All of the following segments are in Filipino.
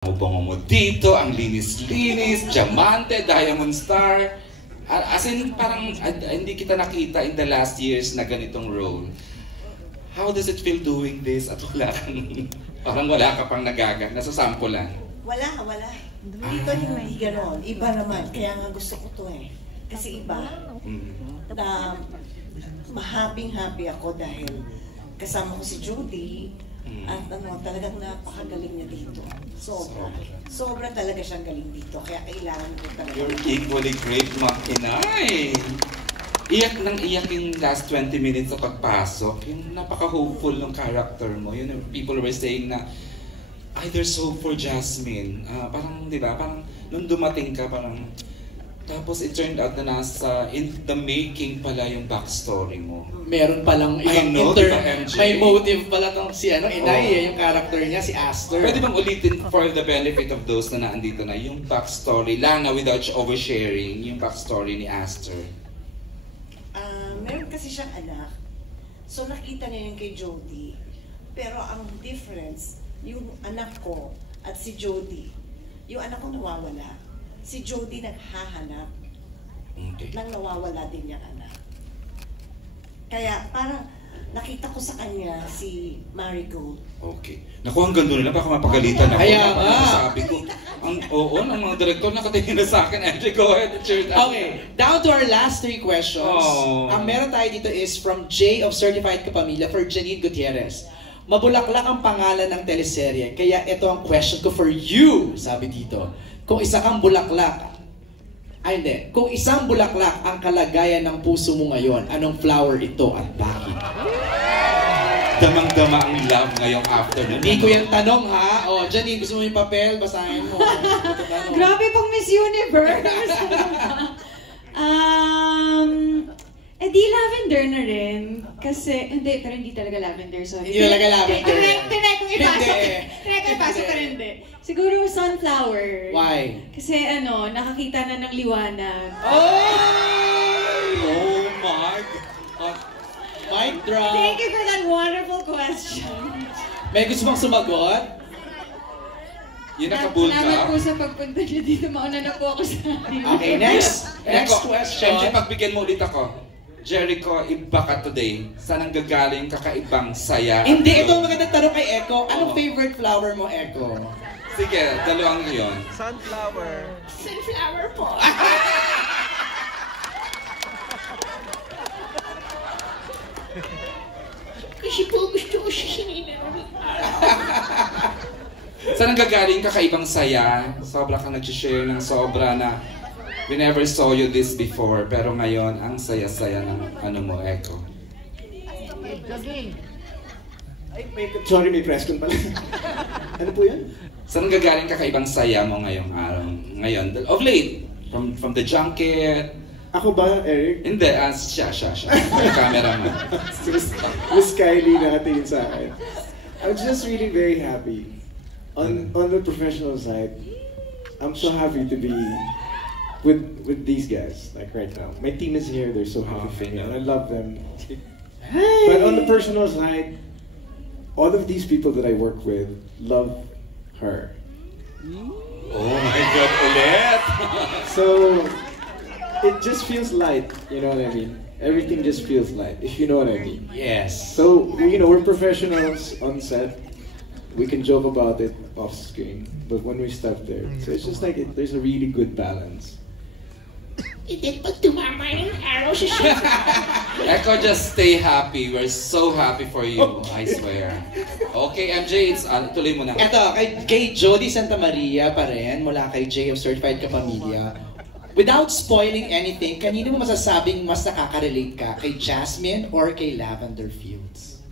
Bango mo dito, ang linis-linis, diamante, diamond star. As in, parang hindi kita nakita in the last years na ganitong role. How does it feel doing this at parang wala ka pang nasasampulan? Wala. Dito hindi ganon. Iba naman. Kaya nga gusto ko to eh. Kasi iba. Happy ako dahil kasama ko si Judy. At talagang napakagaling niya dito. Sobra talaga siyang galing dito. Kaya kailangan ko talaga. You're equally great, Makinay. Iyak nang iyak yung last 20 minutes sa pagpasok. Yung napaka-hopeful ng character mo. Yun, people were saying na, there's hope for Jasmine. Parang, di ba, parang nung dumating ka, parang, tapos it turned out na nasa in the making pala yung backstory mo. Meron palang ibang may motive pala tong si Inay, yung character niya, si Aster. Pwede bang ulitin for the benefit of those na naandito na, yung backstory lang na without oversharing, yung backstory ni Aster? Meron kasi siyang anak. So nakita niya yung kay Jody. Pero ang difference, yung anak ko at si Jody, yung anak ko nawawala. Si Jody naghahanap nang nawawala din niyang anak. Kaya parang nakita ko sa kanya si Marigold. Okay. Naku, hanggang doon na, baka mapagalitan ako. Kaya nga. Sabi ko, ng mga direktor nakatingin na sa akin. Andrew, go ahead. Okay, down to our last 3 questions. Ang meron tayo dito is from J of Certified Kapamilya for Janine Gutierrez. Mabulaklak ang pangalan ng teleserye, kaya ito ang question ko for you, sabi dito. Kung isang bulaklak ang kalagayan ng puso mo ngayon, anong flower ito at bakit? Damang-dama ang love ngayong afternoon. Hindi ko yung tanong ha. Janine, gusto mo yung papel? Basahin mo. Grabe pang Miss Universe! Di lavender na rin. Kasi, pero hindi talaga lavender. Sorry. Hindi talaga lavender. Tinay kong ipasok pero hindi. Siguro sunflower. Why? Kasi nakakita na ng liwanag. Oh my God. Mic drop. Thank you for that wonderful question. May gusto mong sumagot? Yun nakabul ka? Salamat po sa pagpunta niyo dito. Mauna na po ako sa atin. Okay, next question. MJ, pagbigyan mo ulit ako. Jericho, iba ka today. Saan ang gagaling kakaibang saya? Hindi, ito ang magandang tanong kay Echo. Anong favorite flower mo, Echo? Sige, dalawang yun. Sunflower. Sunflower po. Kasi po gusto ko siya sininarin. Saan ang gagaling kakaibang saya? Sobra kang nag-share ng sobra na we never saw you this before, pero ngayon, ang saya-saya ng mo, Echo. Sorry, may press con pala. Ano po yan? Saan ang gagaling kakaibang saya mo ngayong araw? Ngayon, of late, from the junket. Ako ba, Eric? Hindi, siya. Yung cameraman. Miss Kylie nakatingin sa akin. I'm just really very happy. On the professional side, I'm so happy to be with these guys, like right now. My team is here, they're so happy for me, and I love them. Hey. But on the personal side, all of these people that I work with love her. Oh my God, ulit! So, it just feels light, you know what I mean? Everything just feels light, if you know what I mean. Yes. So, we're professionals on set. We can joke about it off screen, but when we step there, so it's just like there's a really good balance. Echo, just stay happy. We're so happy for you, I swear. Okay, MJ, tuloy mo na. Ito, kay Jody Santa Maria pa rin, mula kay J of Certified Kapamilya. Without spoiling anything, kanino mo masasabing mas nakaka-relate ka? Kay Jasmine or kay Lavender Fields?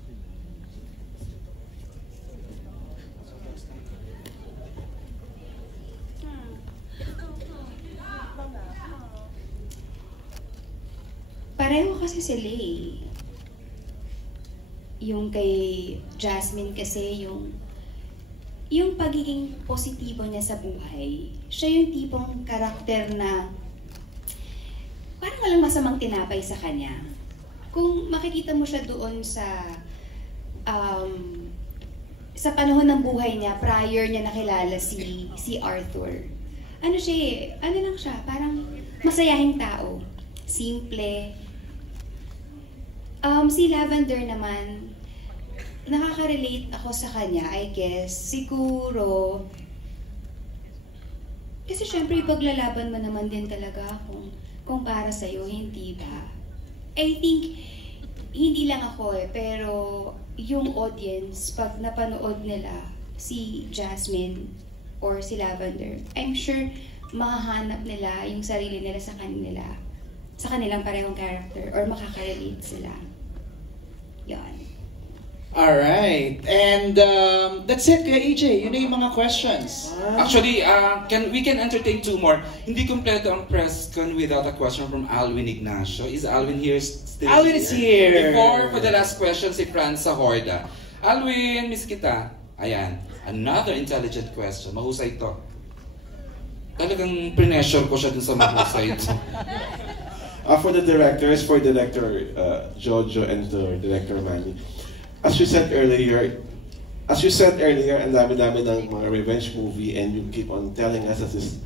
Pareho kasi sila eh. Yung kay Jasmine kasi yung pagiging positibo niya sa buhay. Siya yung tipong karakter na parang walang masamang tinapay sa kanya. Kung makikita mo siya doon sa sa panahon ng buhay niya, prior niya nakilala si Arthur. Ano siya eh, ano lang siya, parang masayahing tao. Simple. Si Lavender naman, nakaka-relate ako sa kanya, I guess. Siguro, kasi syempre ipaglalaban mo naman din talaga kung para sa'yo, hindi ba? I think, hindi lang ako pero yung audience, pag napanood nila si Jasmine or si Lavender, I'm sure mahahanap nila yung sarili nila sa kanilang parehong character or makaka-relate sila. Yan. Alright. And that's it, Kuya EJ. Yun na yung mga questions. Actually, we can entertain 2 more. Hindi kompleto ang press con without a question from Alwin Ignacio. Is Alwin here still? Alwin is here. Before, for the last question, si Franza Horda. Alwin, miss kita. Ayan. Another intelligent question. Mahusay to. Talagang pressure ko siya dun sa mahusay ito. For the directors, for Director Jojo and the Director Manny, as you said earlier, ang dami-dami ng mga revenge movie, and you keep on telling us that it's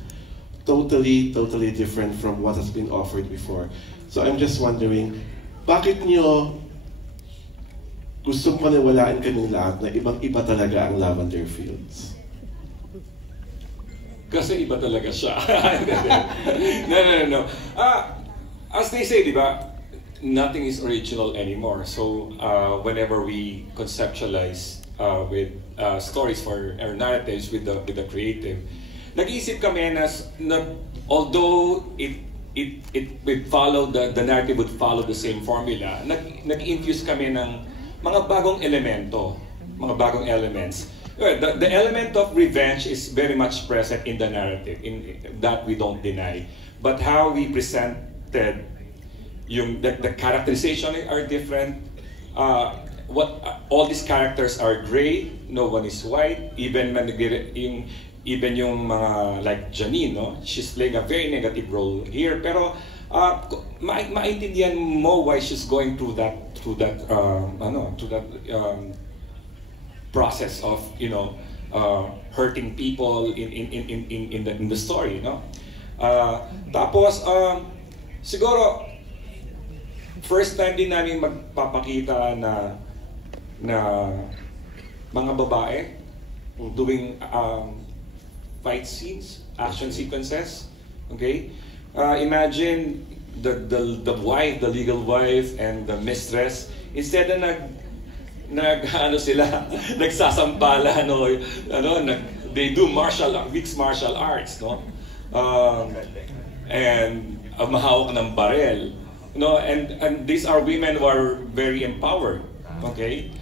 totally different from what has been offered before. So I'm just wondering, bakit nyo gusto paniwalaan kaming lahat na ibang-iba talaga ang Lavender Fields? Kasi iba talaga siya. No. As they say, di ba, nothing is original anymore. So whenever we conceptualize with stories for our narratives with the creative, nag-iisip kami na although it would follow the narrative would follow the same formula, nag-infuse kami ng mga bagong elemento, mga bagong elements. The element of revenge is very much present in the narrative, in that we don't deny. But how we presented the characterization are different. All these characters are gray, no one is white. Even yung mga like Janine, no? She's playing a very negative role here. Pero maintindihan mo why she's going through that process of hurting people in the story, no? Tapos siguro first time din namin magpapakita na mga babae doing fight scenes, action sequences. Okay, imagine the wife, the legal wife, and the mistress, instead na nagsasampalan they do mixed martial arts, no? And mahawak ng barel, no? And these are women who are very empowered, okay?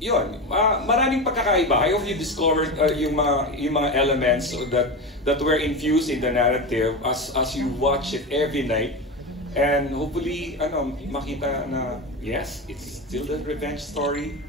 Maraming pagkakaiba. I hope you discovered yung mga elements that were infused in the narrative as you watch it every night. And hopefully, makita na, yes, it's still the revenge story,